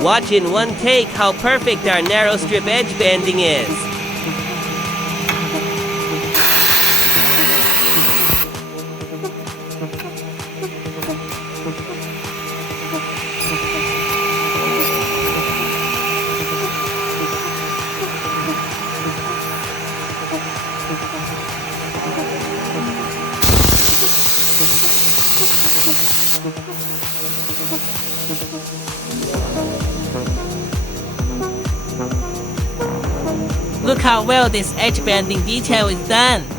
Watch in one take how perfect our narrow strip edge banding is. Look how well this edge banding detail is done.